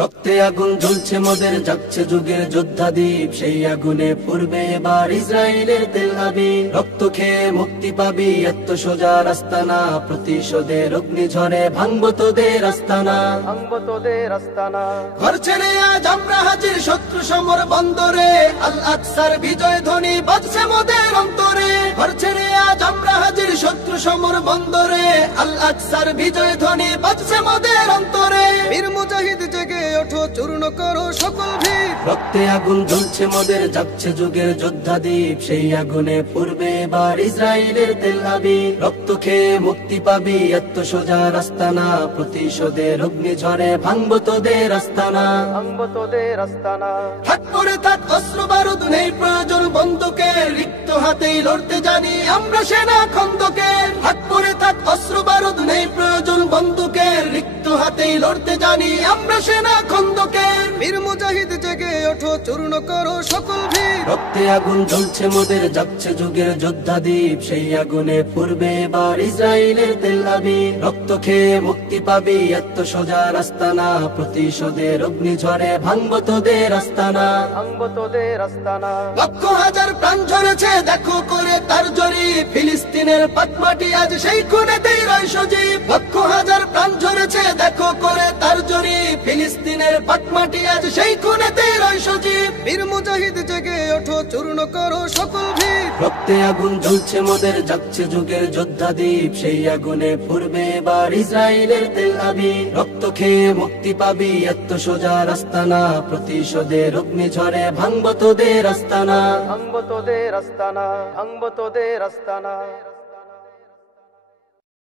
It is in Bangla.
রক্তে আগুন জ্বলছে মোদের, জাগছে যুগের যোদ্ধা দ্বীপ, সেই আগুনে পূর্বে এবার ইসরায়েলের তেল আবিব। রক্ত খেয়ে মুক্তি পাবি, এত সোজা রাস্তা না, প্রতিশোধের অগ্নিঝড়ে ভাঙবো তোদের আস্তানা, ভাঙবো তোদের আস্তানা। ঘর ছেড়ে আজ আমরা হাজির শত্রু সমর বন্দরে, আল আকসার বিজয় ধ্বনি বাজছে মোদের অন্তরে। ঘর ছেড়ে আজ আমরা হাজির শত্রু সমর বন্দরে, আল আকসার বিজয় ধ্বনি বাজছে মোদের অন্তরে। বীর মুজাহিদ জেগে ওঠো, চূর্ণ করো সকল ভিড়। রক্তে আগুন জ্বলছে মোদের, জাগছে যুগের যোদ্ধা দ্বীপ, সেই আগুনে পূর্বে এবার ইসরায়েলের তেল আবিব। রক্ত খেয়ে মুক্তি পাবি, এত সোজা রাস্তা না, প্রতিশোধের অগ্নিঝড়ে ভাঙবো তোদের আস্তানা, ভাঙবো তোদের আস্তানা। থাক পড়ে থাক অস্ত্র বারুদ, নেই প্রয়োজন বন্দুকের, রিক্ত হাতেই লড়তে জানি আমরা সেনা খন্দকের। থাক পড়ে থাক অস্ত্র বারুদ, নেই প্রয়োজন বন্দুকের, রিক্ত হাতেই লড়তে জানি আমরা সেনা খন্দকের। বীর মুজাহিদ জেগে ওঠো, চূর্ণ করো সকল ভিড়। রক্তে আগুন জ্বলছে মোদের, জাগছে যুগের যোদ্ধা দ্বীপ, সেই আগুনে পূর্বে এবার ইসরায়েলের তেল আবিব। রক্ত খেয়ে মুক্তি পাবি, এত সোজা রাস্তা না, প্রতিশোধের অগ্নিঝড়ে ভাঙবো তোদের আস্তানা, ভাঙবো তোদের আস্তানা। লক্ষ হাজার প্রাণ ঝরেছে দেখো করে তার জরি, ফিলিস্তিনের পাটমাটি আজ সেই খুনেতেই রয় সজীব। লক্ষ হাজার প্রাণ ঝরেছে দেখো করে তার জরি, ফিলিস্তিনের পাটমাটি আজ সেই খুনেতেই রয় সজীব। বীর মুজাহিদ জেগে ওঠো, চূর্ণ করো সকল ভিড়। রক্তে আগুন জ্বলছে মোদের, জাগছে যুগের যোদ্ধা দ্বীপ, সেই আগুনে পূর্বে এবার ইসরায়েলের তেল আবিব। রক্ত খেয়ে মুক্তি পাবি, এত সোজা রাস্তা না, প্রতিশোধের অগ্নিঝড়ে ভাঙবো তোদের আস্তানা, ভাঙবো তোদের আস্তানা, ভাঙবো তোদের আস্তানা।